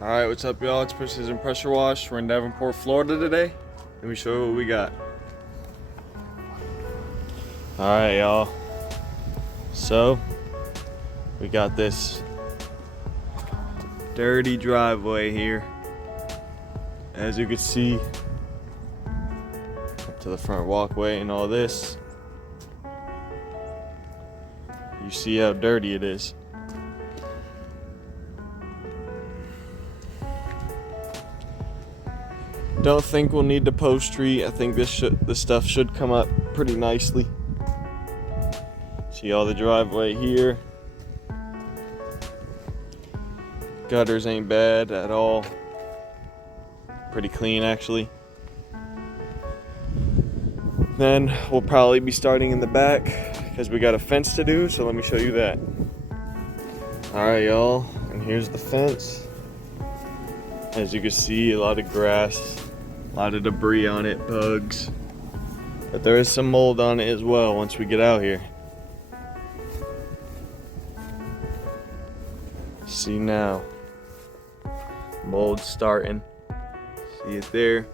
Alright, what's up y'all? It's Precision Pressure Wash. We're in Davenport, Florida today. Let me show you what we got. Alright y'all. So, we got this dirty driveway here. As you can see, up to the front walkway and all this. You see how dirty it is. Don't think we'll need the post tree. I think this stuff should come up pretty nicely. See all the driveway here. Gutters ain't bad at all. Pretty clean actually. Then we'll probably be starting in the back because we got a fence to do, so let me show you that. Alright y'all, and here's the fence. As you can see, a lot of grass. A lot of debris on it, bugs. But there is some mold on it as well once we get out here. See now. Mold starting. See it there.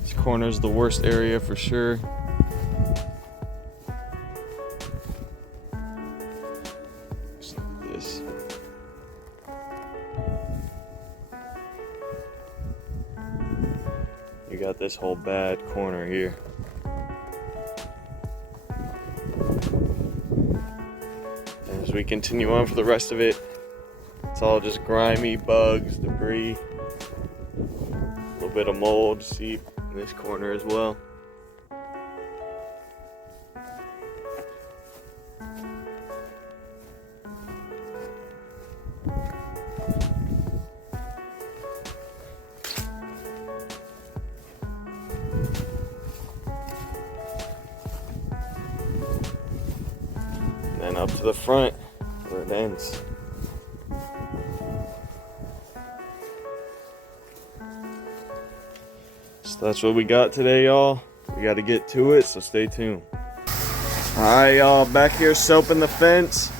This corner's the worst area for sure. Just like this. You got this whole bad corner here. And as we continue on for the rest of it, it's all just grimy, bugs, debris, a little bit of mold seep in this corner as well. And up to the front where it ends. So that's what we got today, y'all. We got to get to it, so stay tuned. Alright y'all, back here soaping the fence.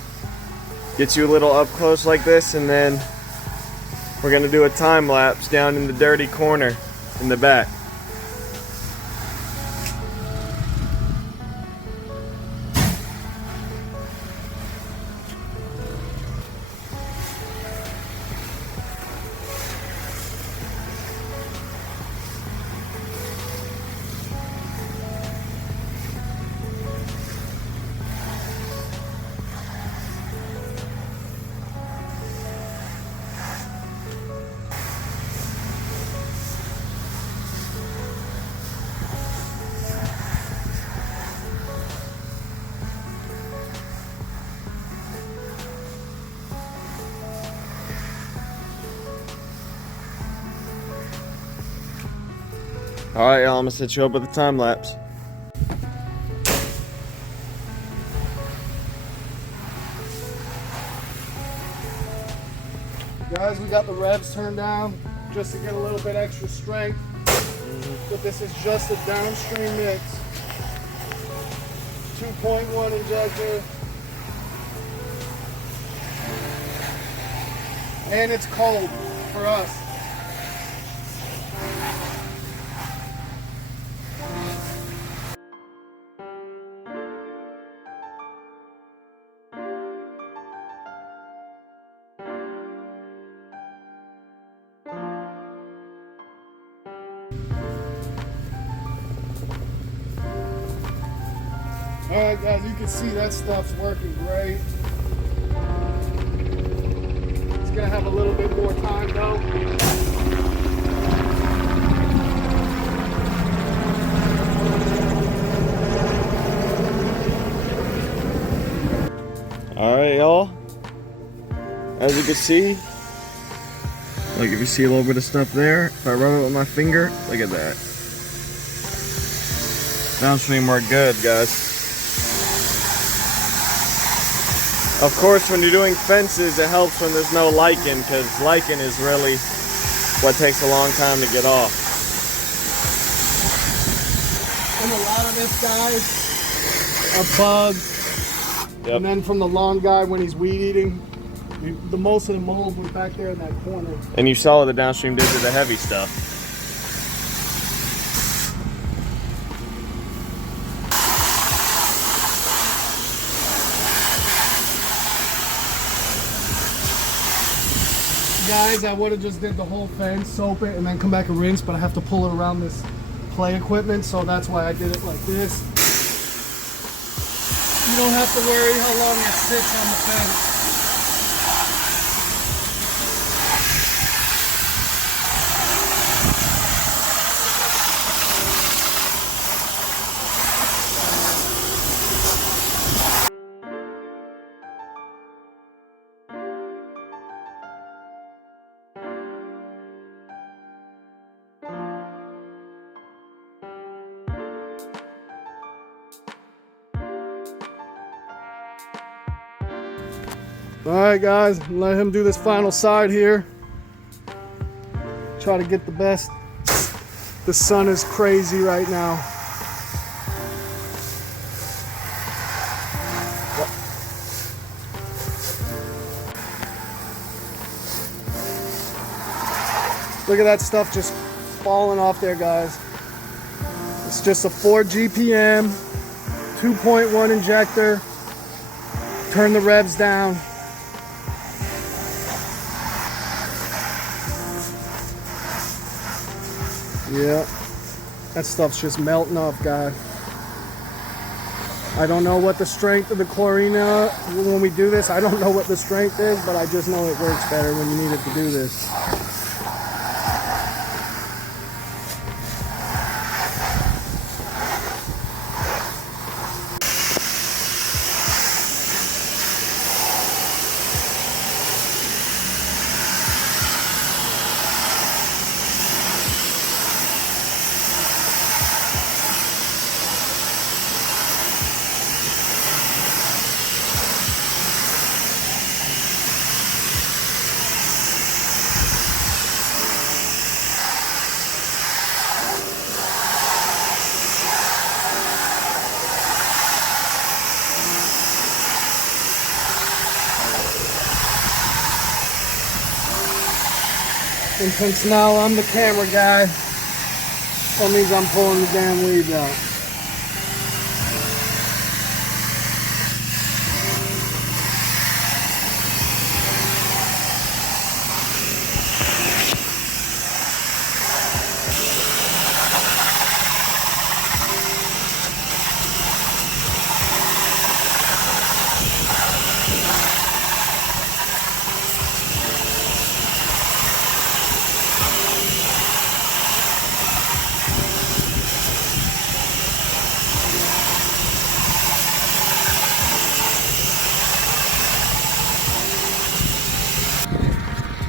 Get you a little up close like this, and then we're gonna do a time lapse down in the dirty corner in the back. Alright y'all, I'm gonna set you up with a time lapse. Guys, we got the revs turned down just to get a little bit extra strength. But this is just a downstream mix. 2.1 injector. And it's cold for us. Alright guys, you can see that stuff's working great. It's gonna have a little bit more time though. Alright y'all, as you can see, like if you see a little bit of stuff there, if I rub it with my finger, look at that. Downstream work good, guys. Of course, when you're doing fences, it helps when there's no lichen, because lichen is really what takes a long time to get off. And a lot of this, guys, are bugs. Yep. And then from the lawn guy when he's weed eating, The most of the mold was back there in that corner. And you saw what the downstream did to the heavy stuff. Guys, I would have just did the whole fence, soap it, and then come back and rinse, but I have to pull it around this play equipment, so that's why I did it like this. You don't have to worry how long it sits on the fence. Alright guys, let him do this final side here. Try to get the best. The sun is crazy right now. Look at that stuff just falling off there, guys. It's just a 4 GPM, 2.1 injector. Turn the revs down. Yeah, that stuff's just melting off, guys. I don't know what the strength of the chlorine is when we do this. I don't know what the strength is, but I just know it works better when you need it to do this. And since now I'm the camera guy, that means I'm pulling the damn leaves out.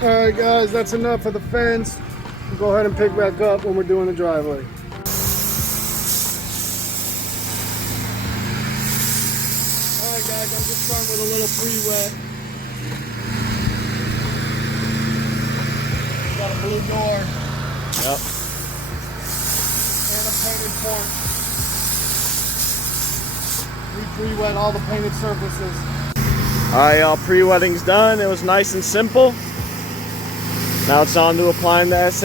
Alright guys, that's enough for the fence. We'll go ahead and pick back up when we're doing the driveway. Alright guys, I'm just starting with a little pre-wet. Got a blue door. Yep. And a painted porch. We pre-wet all the painted surfaces. Alright y'all, pre-wetting's done. It was nice and simple. Now it's on to applying the SH.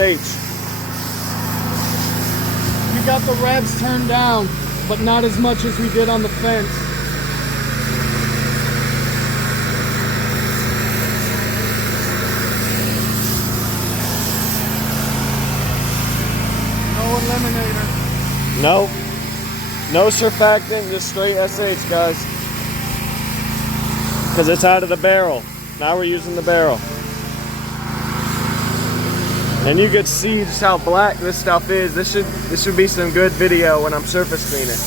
We got the revs turned down, but not as much as we did on the fence. No eliminator. No. No surfactant, just straight SH, guys. Because it's out of the barrel. Now we're using the barrel. And you can see just how black this stuff is. This should be some good video when I'm surface cleaning.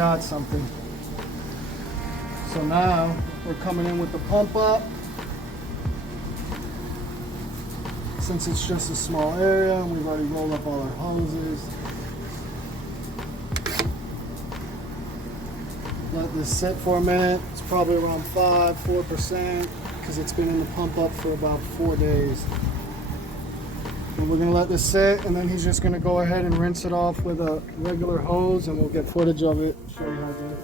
forgot something. So now we're coming in with the pump up. Since it's just a small area, we've already rolled up all our hoses. Let this sit for a minute. It's probably around 4% because it's been in the pump up for about 4 days. And we're gonna let this sit, and then he's just gonna go ahead and rinse it off with a regular hose, and we'll get footage of it, show you how to do it.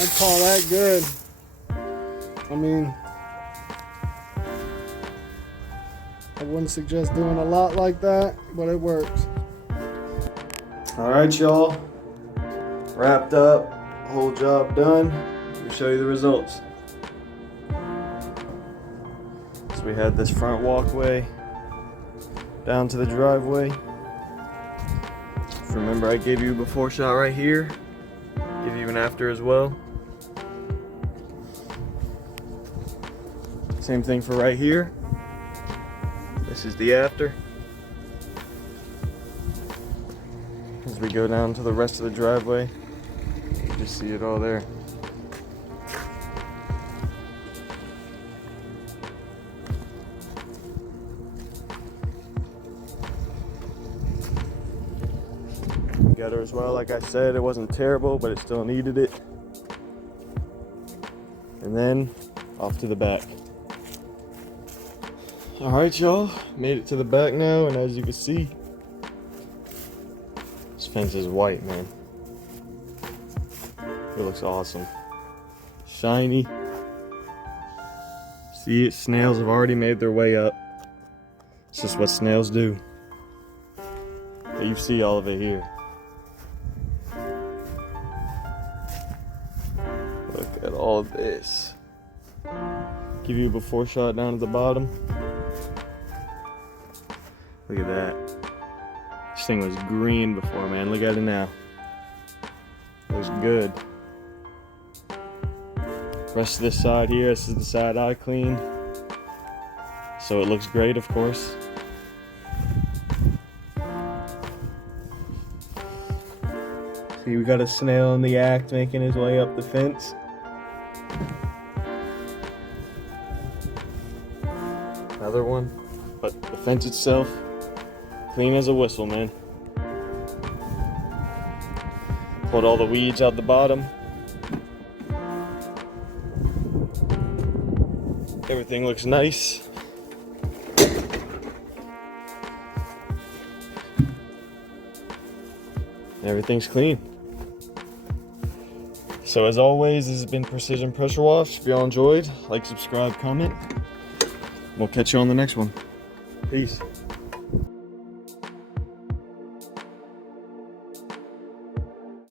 I'd call that good. I mean, I wouldn't suggest doing a lot like that, but it works. All right, y'all. Wrapped up, whole job done. We'll show you the results. So we had this front walkway down to the driveway. Remember, I gave you a before shot right here. Give you an after as well. Same thing for right here. This is the after. As we go down to the rest of the driveway, you just see it all there. Gutter as well, like I said, it wasn't terrible, but it still needed it. And then off to the back. All right, y'all, made it to the back now, and as you can see, this fence is white, man. It looks awesome. Shiny. See it, snails have already made their way up. It's just what snails do. But you see all of it here. Look at all of this. Give you a before shot down at the bottom. Look at that. This thing was green before, man. Look at it now. Looks good. Rest of this side here, this is the side I cleaned. So it looks great, of course. See, we got a snail in the act making his way up the fence. Another one. But the fence itself, clean as a whistle, man. Pulled all the weeds out the bottom. Everything looks nice. Everything's clean. So as always, this has been Precision Pressure Wash. If y'all enjoyed, like, subscribe, comment. We'll catch you on the next one. Peace.